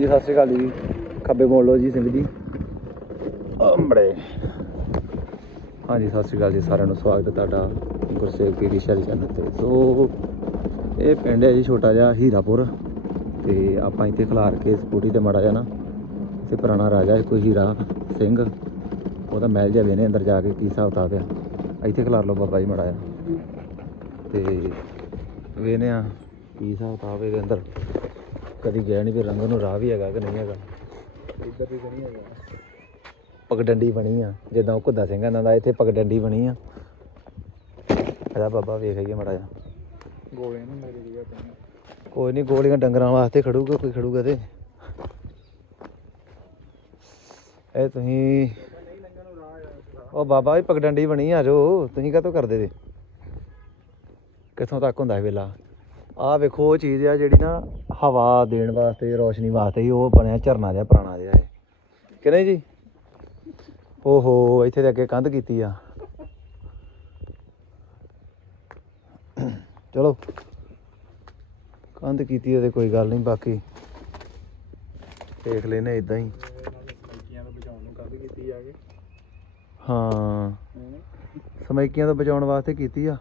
ਜੀ ਸਤਿ ਸ਼੍ਰੀ ਅਕਾਲ ਜੀ। ਖੱਬੇ ਮੋੜ ਲਓ ਜੀ ਸਿੰਘ ਜੀ। ਅੰਬੜੇ ਹਾਂਜੀ ਸਤਿ ਸ਼੍ਰੀ ਅਕਾਲ ਜੀ ਸਾਰਿਆਂ ਨੂੰ ਸਵਾਗਤ ਹੈ ਤੁਹਾਡਾ ਗੁਰਸੇਵ ਕੀ ਸ਼ਹਿਰੀ ਚੈਨਲ ਤੇ। ਸੋ ਇਹ ਪਿੰਡ ਹੈ ਜੀ ਛੋਟਾ ਜਿਹਾ ਹੀਰਾਪੁਰ। ਤੇ ਆਪਾਂ ਇੱਥੇ ਖਿਲਾਰ ਕੇ ਸਕੂਟੀ ਤੇ ਮੜਾ ਜਾਣਾ ਇੱਥੇ ਪੁਰਾਣਾ ਰਾਜਾ ਹੈ ਕੋਈ ਹੀਰਾ ਸਿੰਘ। ਉਹਦਾ ਮਹਿਲ ਜਿਹਾ ਵੇਨੇ ਅੰਦਰ ਜਾ ਕੇ ਕੀ ਹਿਸਾਬ ਕਿਤਾਬ ਆ। ਇੱਥੇ ਖਿਲਾਰ ਲਓ ਬਾਬਾ ਜੀ ਮੜਾ ਜਾ ਤੇ ਵੇਨੇ ਆ ਕੀ ਹਿਸਾਬ ਕਿਤਾਬ ਇਹਦੇ ਅੰਦਰ। ਕਦੀ ਗਿਆ ਨਹੀਂ ਵੀ ਰੰਗ ਨੂੰ ਰਾਹ ਵੀ ਹੈਗਾ ਕਿ ਨਹੀਂ ਹੈਗਾ। ਇੱਧਰ ਵੀ ਨਹੀਂ ਹੈਗਾ। ਪਗਡੰਡੀ ਬਣੀ ਆ ਜਿੱਦਾਂ ਉਹ ਘੁੱਦਾ ਸਿੰਘ ਇਹਨਾਂ ਦਾ ਇੱਥੇ ਪਗਡੰਡੀ ਬਣੀ ਆ। ਇਹਦਾ ਬਾਬਾ ਵੇਖ ਆਈਏ ਮੜਾ ਜਾ ਗੋਲੇ ਨਹੀਂ ਮੇਰੇ ਤੇ ਕੋਈ ਨਹੀਂ ਗੋਲੀਆਂ ਡੰਗਰਾਂ ਵਾਸਤੇ ਖੜੂਗਾ ਕੋਈ ਖੜੂਗਾ ਤੇ। ਇਹ ਤੁਸੀਂ ਉਹ ਬਾਬਾ ਵੀ ਪਗਡੰਡੀ ਬਣੀ ਆ ਜੋ ਤੁਸੀਂ ਕਾਹਤੋਂ ਕਰਦੇ ਜੇ? ਕਿੱਥੋਂ ਤੱਕ ਹੁੰਦਾ ਵੇਲਾ? ਆਹ ਵੇਖੋ ਉਹ ਚੀਜ਼ ਆ ਜਿਹੜੀ ਨਾ ਹਵਾ ਦੇਣ ਵਾਸਤੇ, ਰੋਸ਼ਨੀ ਵਾਸਤੇ ਹੀ ਉਹ ਬਣਿਆ ਝਰਨਾ ਜਿਹਾ, ਪੁਰਾਣਾ ਜਿਹਾ ਇਹ। ਕਿ ਨਹੀਂ ਜੀ? ਓਹੋ, ਇੱਥੇ ਦੇ ਅੱਗੇ ਕੰਧ ਕੀਤੀ ਆ। ਚਲੋ। ਕੰਧ ਕੀਤੀ ਆ ਤੇ ਕੋਈ ਗੱਲ ਨਹੀਂ, ਬਾਕੀ ਦੇਖ ਲੈਨੇ ਇਦਾਂ ਹੀ ਬਚਾਉਣ ਨੂੰ ਕਾਹਦੀ ਕੀਤੀ ਹਾਂ। ਹੈਂ? ਸਮੈਕੀਆਂ ਤੋਂ ਬਚਾਉਣ ਵਾਸਤੇ ਕੀਤੀ ਆ।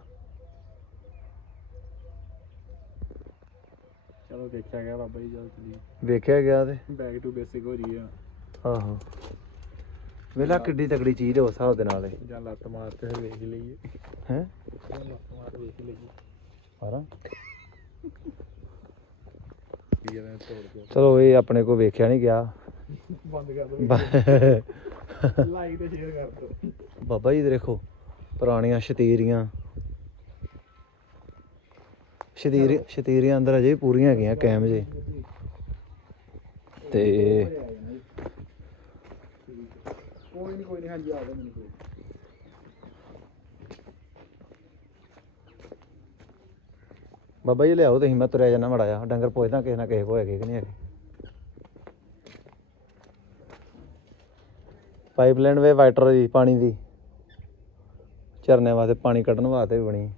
ਚਲੋ ਦੇਖਿਆ ਗਿਆ ਬਾਬਾ ਜੀ ਜਲ ਚਲੀ ਵੇਖਿਆ ਗਿਆ ਤੇ? ਬੈਕ ਟੂ ਬੇਸਿਕ ਹੋ ਰਹੀ ਆ। ਆਹੋ। ਵੇਲਾ ਕਿੱਡੀ ਤਕੜੀ ਚੀਜ਼ ਹੋ ਹਿਸਾਬ ਦੇ ਨਾਲ ਜਾਂ ਲੱਤ ਮਾਰ ਕੇ ਫਿਰ ਵੇਖ ਲਈਏ। ਹੈ? ਜਾਂ ਲੱਤ ਮਾਰ ਕੇ ਵੇਖ ਲਈਏ। ਸਾਰਾ ਚਲੋ ਇਹ ਆਪਣੇ ਕੋ ਵੇਖਿਆ ਨਹੀਂ ਗਿਆ। ਬੰਦ ਕਰ ਲਾਈਕ ਤੇ ਸ਼ੇਅਰ ਕਰ ਦਿਓ ਬਾਬਾ ਜੀ ਦੇ ਦੇਖੋ ਪੁਰਾਣੀਆਂ ਸ਼ਤੀਰੀਆਂ। ਸ਼ਤੀਰ ਸ਼ਤੀਰੀਆਂ ਅੰਦਰ ਅਜੇ ਪੂਰੀਆਂ ਹੈਗੀਆਂ ਕਾਇਮ ਜੇ। ਤੇ ਕੋਈ ਨਹੀਂ ਕੋਈ ਨਹੀਂ ਹਾਂਜੀ ਆ ਮੈਨੂੰ ਕੋਈ। ਬਾਬਾ ਜੀ ਲਿਆਓ ਤੁਸੀਂ ਮੈਂ ਤੁਰਿਆ ਜਾਣਾ ਮੜਾ ਜਾ ਡੰਗਰ ਪੁੱਛਦਾ ਕਿਸੇ ਨਾ ਕਿਸੇ ਕੋ ਹੈਗੇ ਕਿ ਨਹੀਂ ਹੈਗੇ। ਪਾਈਪਲਾਈਨ ਵੇ ਵਾਟਰ ਦੀ ਪਾਣੀ ਦੀ। ਝਰਨੇ ਵਾਸਤੇ ਪਾਣੀ ਕੱਢਣ ਵਾਸਤੇ ਵੀ ਬਣੀ।